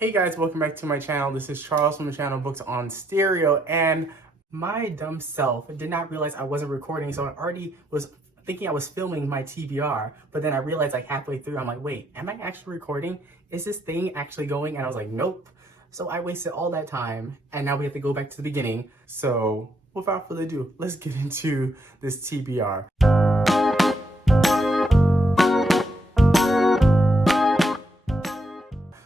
Hey guys, welcome back to my channel. This is Charles from the channel Books on Stereo, and my dumb self did not realize I wasn't recording, so I already was thinking I was filming my TBR, but then I realized like halfway through, I'm like, wait, am I actually recording? Is this thing actually going? And I was like, nope. So I wasted all that time, and now we have to go back to the beginning. So without further ado, let's get into this TBR.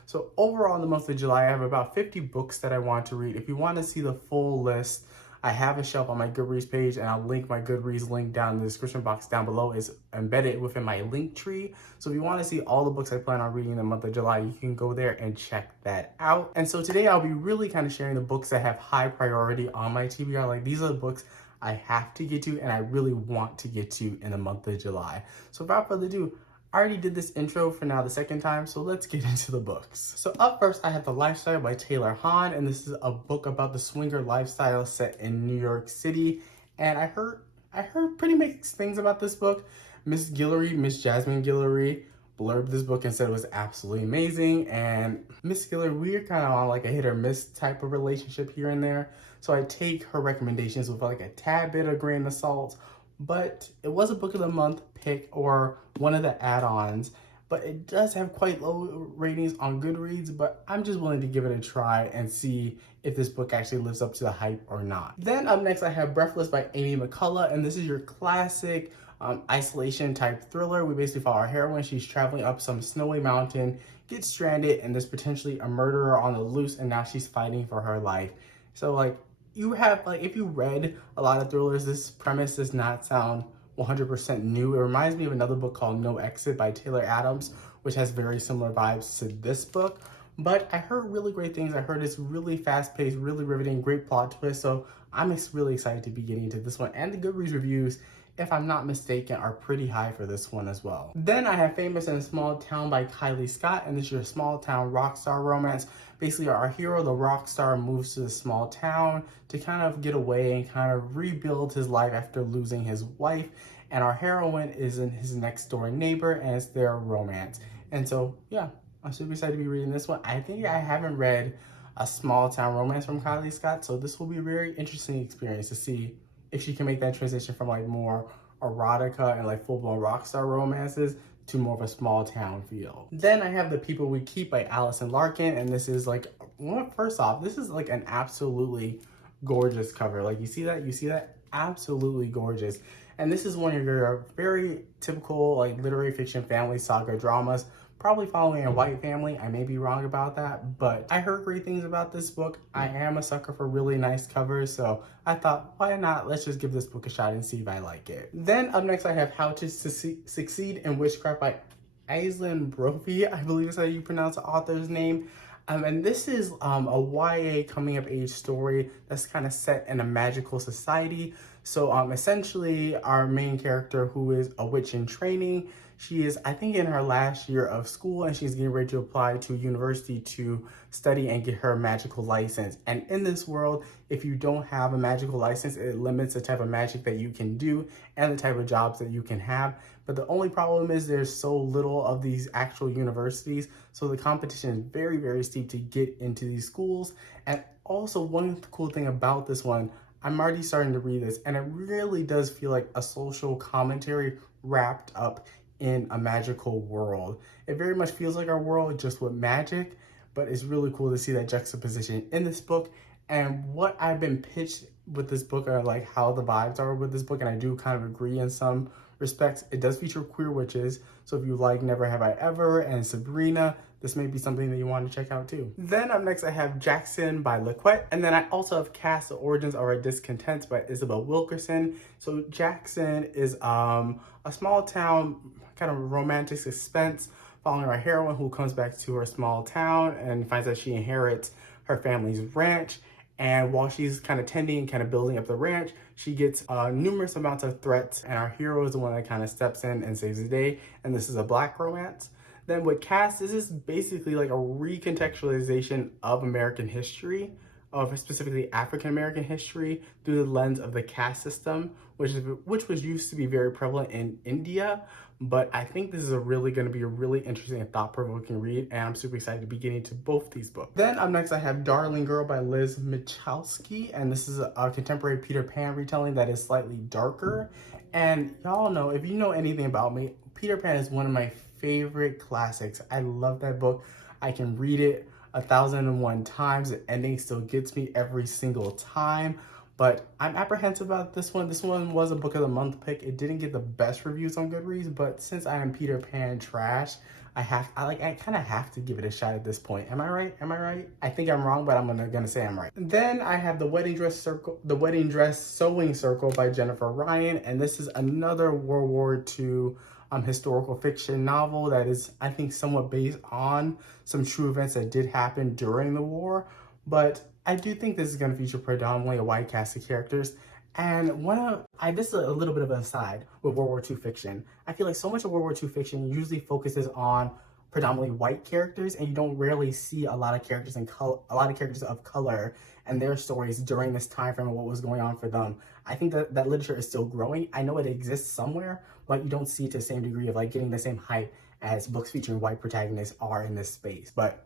So overall in the month of July, I have about 50 books that I want to read. If you want to see the full list, I have a shelf on my Goodreads page, and I'll link my Goodreads link down in the description box down below. It's embedded within my link tree. So if you want to see all the books I plan on reading in the month of July, you can go there and check that out. And so today I'll be really kind of sharing the books that have high priority on my TBR. Like these are the books I have to get to and I really want to get to in the month of July. So without further ado, I already did this intro for now the second time, so let's get into the books. So up first, I have The Lifestyle by Taylor Hahn, and this is a book about the swinger lifestyle set in New York City. And I heard pretty mixed things about this book. Miss Jasmine Guillory, blurbed this book and said it was absolutely amazing. And Miss Guillory, we're kind of on like a hit or miss type of relationship here and there. So I take her recommendations with like a tad bit of grain of salt. But it was a book of the month pick or one of the add-ons, but it does have quite low ratings on Goodreads, but I'm just willing to give it a try and see if this book actually lives up to the hype or not. Then up next I have Breathless by Amy Mccullough, and this is your classic isolation type thriller. We basically follow our heroine. She's traveling up some snowy mountain, gets stranded, and there's potentially a murderer on the loose, and now she's fighting for her life. So like, you have, like, if you read a lot of thrillers, this premise does not sound 100% new. It reminds me of another book called No Exit by Taylor Adams, which has very similar vibes to this book. But I heard really great things. I heard it's really fast-paced, really riveting, great plot twist. So I'm really excited to be getting into this one. And the Goodreads reviews, if I'm not mistaken, are pretty high for this one as well. Then I have Famous in a Small Town by Kylie Scott, and this is your small town rock star romance. Basically, our hero, the rock star, moves to the small town to kind of get away and kind of rebuild his life after losing his wife. And our heroine is his next door neighbor, and it's their romance. And so, yeah, I'm super excited to be reading this one. I think I haven't read a small town romance from Kylie Scott, so this will be a very interesting experience to see if she can make that transition from like more erotica and like full-blown rock star romances to more of a small town feel. Then I have The People We Keep by Allison Larkin, and this is like, well, first off, this is like an absolutely gorgeous cover. Like you see that? Absolutely gorgeous. And this is one of your very typical like literary fiction family saga dramas, probably following a white family. I may be wrong about that, but I heard great things about this book. I am a sucker for really nice covers, so I thought, why not? Let's just give this book a shot and see if I like it. Then up next, I have How to Succeed in Witchcraft by Aslin Brophy, I believe is how you pronounce the author's name. And this is a YA coming of age story that's kind of set in a magical society. So essentially our main character, who is a witch in training, she is, I think, in her last year of school, and she's getting ready to apply to university to study and get her magical license. And in this world, if you don't have a magical license, it limits the type of magic that you can do and the type of jobs that you can have. But the only problem is there's so little of these actual universities, so the competition is very, very steep to get into these schools. And also, one cool thing about this one, I'm already starting to read this, and it really does feel like a social commentary wrapped up in a magical world. It very much feels like our world, just with magic, but it's really cool to see that juxtaposition in this book. And what I've been pitched with this book are like how the vibes are with this book, and I do kind of agree in some respects. It does feature queer witches, so if you like Never Have I Ever and Sabrina, this may be something that you want to check out too. Then up next I have Jackson by Laquette, and then I also have Cast: The Origins of Our Discontents by Isabel Wilkerson. So Jackson is a small town kind of romantic suspense following our heroine who comes back to her small town and finds that she inherits her family's ranch. And while she's kind of tending, kind of building up the ranch, she gets numerous amounts of threats, and our hero is the one that kind of steps in and saves the day. And this is a Black romance. Then with Cass, this is basically like a recontextualization of American history. of specifically African American history through the lens of the caste system, which was used to be very prevalent in India. But I think this is going to be a really interesting and thought-provoking read, and I'm super excited to be getting to both these books. Then up next, I have Darling Girl by Liz Machowski, and this is a contemporary Peter Pan retelling that is slightly darker. And y'all know, if you know anything about me, Peter Pan is one of my favorite classics. I love that book. I can read it 1,001 times. The ending still gets me every single time. But I'm apprehensive about this one. This one was a book of the month pick. It didn't get the best reviews on Goodreads, but since I am Peter Pan trash, I kind of have to give it a shot at this point. Am I right? Am I right? I think I'm wrong, but I'm gonna say I'm right. Then I have The Wedding Dress Sewing Circle by Jennifer Ryan, and this is another World War II historical fiction novel that is, I think, somewhat based on some true events that did happen during the war. But I do think this is going to feature predominantly a white cast of characters. And this is a little bit of an aside with World War II fiction. I feel like so much of World War II fiction usually focuses on predominantly white characters, and you don't rarely see a lot of characters of color and their stories during this time frame and what was going on for them. I think that literature is still growing. I know it exists somewhere, but you don't see it to the same degree of like getting the same hype as books featuring white protagonists are in this space. But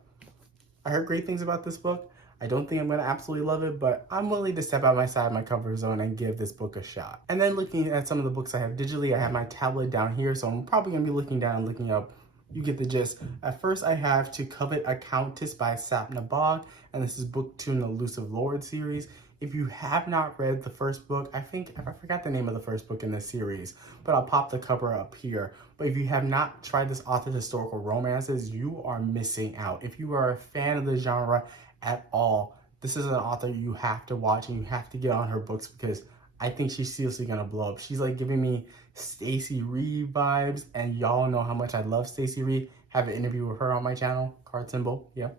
I heard great things about this book. I don't think I'm going to absolutely love it, but I'm willing to step outside of my comfort zone and give this book a shot. And then looking at some of the books I have digitally, I have my tablet down here, so I'm probably going to be looking down and looking up. You get the gist. At first, I have To Covet a Countess by Sapna Bog, and this is book 2 in the Elusive Lord series. If you have not read the first book, I forgot the name of the first book in this series, but I'll pop the cover up here. But if you have not tried this author's historical romances, you are missing out. If you are a fan of the genre at all, this is an author you have to watch and you have to get on her books, because I think she's seriously gonna blow up. She's like giving me Stacey Reid vibes, and y'all know how much I love Stacey Reid. Have an interview with her on my channel, card symbol, yeah.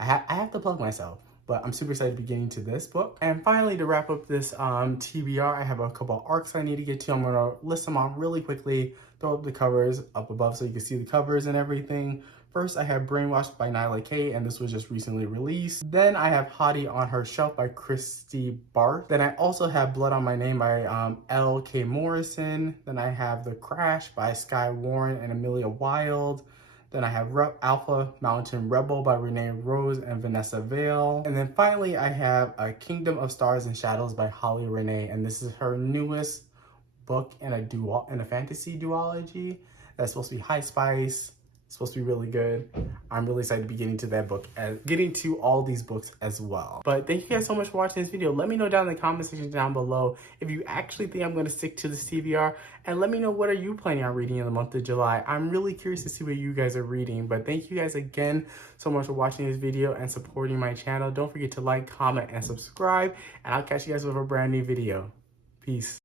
I have to plug myself, but I'm super excited to be getting to this book. And finally, to wrap up this TBR, I have a couple of arcs I need to get to. I'm gonna list them off really quickly, throw up the covers up above so you can see the covers and everything. First, I have Brainwashed by Laquette, and this was just recently released. Then I have Hottie on Her Shelf by Christy Barth. Then I also have Blood on My Name by L.K. Morrison. Then I have The Crash by Skye Warren and Amelia Wilde. Then I have Alpha Mountain Rebel by Renee Rose and Vanessa Vale. And then finally, I have A Kingdom of Stars and Shadows by Holly Renee, and this is her newest book in a fantasy duology that's supposed to be high spice. It's supposed to be really good. I'm really excited to be getting to that book and getting to all these books as well. But thank you guys so much for watching this video. Let me know down in the comment section down below if you actually think I'm going to stick to this TBR, and let me know what are you planning on reading in the month of July. I'm really curious to see what you guys are reading. But thank you guys again so much for watching this video and supporting my channel. Don't forget to like, comment, and subscribe, and I'll catch you guys with a brand new video. Peace.